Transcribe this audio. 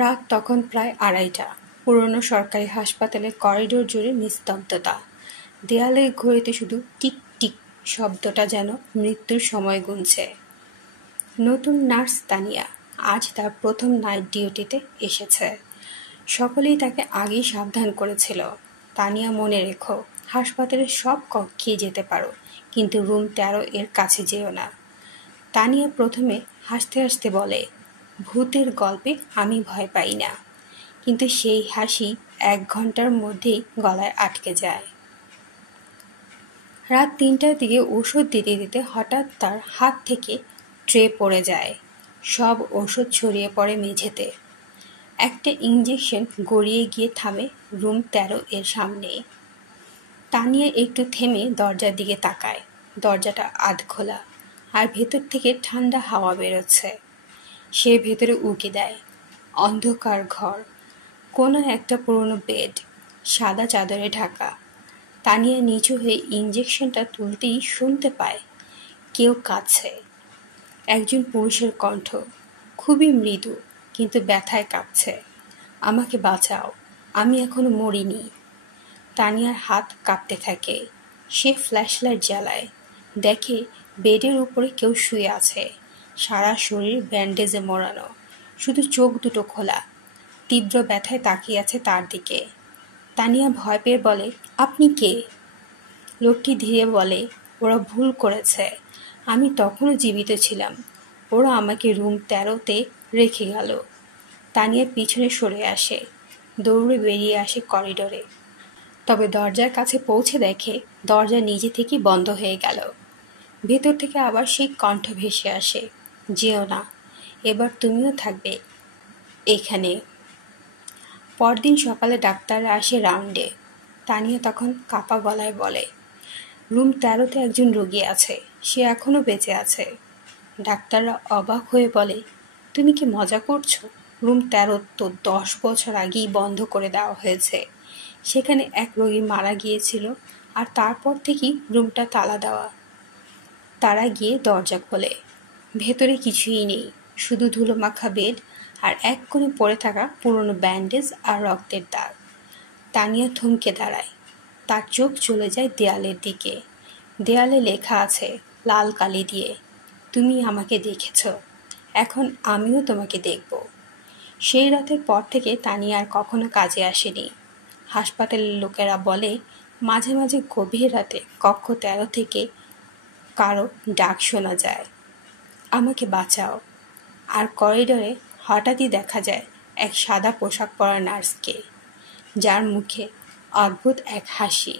রাত তখন প্রায় 2:30। পুরনো সরকারি হাসপাতালের করিডোর জুড়ে নিস্তব্ধতা। দেয়ালের ঘড়িতে শুধু টিক টিক শব্দটা যেন মৃত্যুর সময় গুনছে। নতুন নার্স তানিয়া আজ তার প্রথম নাইট ডিউটিতে এসেছে। সকলেই তাকে আগেই সাবধান করেছিল, তানিয়া মনে রেখো, হাসপাতালের সব কক্ষে যেতে পারো, কিন্তু রুম 13 এর কাছে যেও না। তানিয়া প্রথমে হাসতে হাসতে বলে, ভূতের গল্পে আমি ভয় পাই না। কিন্তু সেই হাসি 1 ঘন্টার মধ্যেই গলায় আটকে যায়। রাত 3টার দিকে ওষুধ দিতে দিতে হঠাৎ তার হাত থেকে ট্রে পড়ে যায়। সব ওষুধ ছড়িয়ে পড়ে মেঝেতে। একটা ইঞ্জেকশন গড়িয়ে গিয়ে থামে রুম 13 এর সামনে। তানিয়া একটু থেমে দরজার দিকে তাকায়। দরজাটা আধখোলা, আর ভেতর থেকে ঠান্ডা হাওয়া বেরোচ্ছে। সে ভেতরে উঁকি দেয়। অন্ধকার ঘর, কোনায় একটা পুরনো বেড, সাদা চাদরে ঢাকা। তানিয়া নিচু হয়ে ইঞ্জেকশনটা তুলতেই শুনতে পায় কেউ কাঁদছে। একজন পুরুষের কণ্ঠ, খুবই মৃদু কিন্তু ব্যথায় কাঁপছে। আমাকে বাঁচাও, আমি এখনো মরিনি। তানিয়ার হাত কাঁপতে থাকে। সে ফ্ল্যাশলাইট জ্বালায়। দেখে বেডের উপরে কেউ শুয়ে আছে। সারা শরীর ব্যান্ডেজে মোড়ানো, শুধু চোখ দুটো খোলা। তীব্র ব্যথায় তাকিয়ে আছে তার দিকে। তানিয়া ভয় পেয়ে বলে, আপনি কে? লোকটি ধীরে বলে, ওরা ভুল করেছে, আমি তখনও জীবিত ছিলাম। ওরা আমাকে রুম 13তে রেখে গেল। তানিয়া পিছনে সরে আসে, দৌড়ে বেরিয়ে আসে করিডোরে। তবে দরজার কাছে পৌঁছে দেখে দরজা নিজে থেকেই বন্ধ হয়ে গেল। ভেতর থেকে আবার সেই কণ্ঠ ভেসে আসে, যেও না, এবার তুমিও থাকবে এখানে। পরদিন সকালে ডাক্তাররা আসে রাউন্ডে। তানিয়া তখন কাপা গলায় বলে, রুম 13তে একজন রোগী আছে, সে এখনো বেঁচে আছে। ডাক্তাররা অবাক হয়ে বলে, তুমি কি মজা করছো? রুম 13 তো 10 বছর আগেই বন্ধ করে দেওয়া হয়েছে। সেখানে এক রোগী মারা গিয়েছিল, আর তারপর থেকেই রুমটা তালা দেওয়া। তারা গিয়ে দরজা খোলে। ভেতরে কিছুই নেই, শুধু ধুলোমাখা বেড আর এক কোণে পড়ে থাকা পুরনো ব্যান্ডেজ আর রক্তের দাগ। তানিয়া থমকে দাঁড়ায়। তার চোখ চলে যায় দেয়ালের দিকে। দেয়ালে লেখা আছে লাল কালি দিয়ে, তুমি আমাকে দেখেছ, এখন আমিও তোমাকে দেখব। সেই রাতের পর থেকে তানিয়া আর কখনো কাজে আসেনি। হাসপাতালের লোকেরা বলে, মাঝে মাঝে গভীর রাতে কক্ষ 13 থেকে কারো ডাক শোনা যায়, আমাকে বাঁচাও। আর করিডোরে হঠাৎই দেখা যায় এক সাদা পোশাক পরা নার্সকে, যার মুখে অদ্ভুত এক হাসি।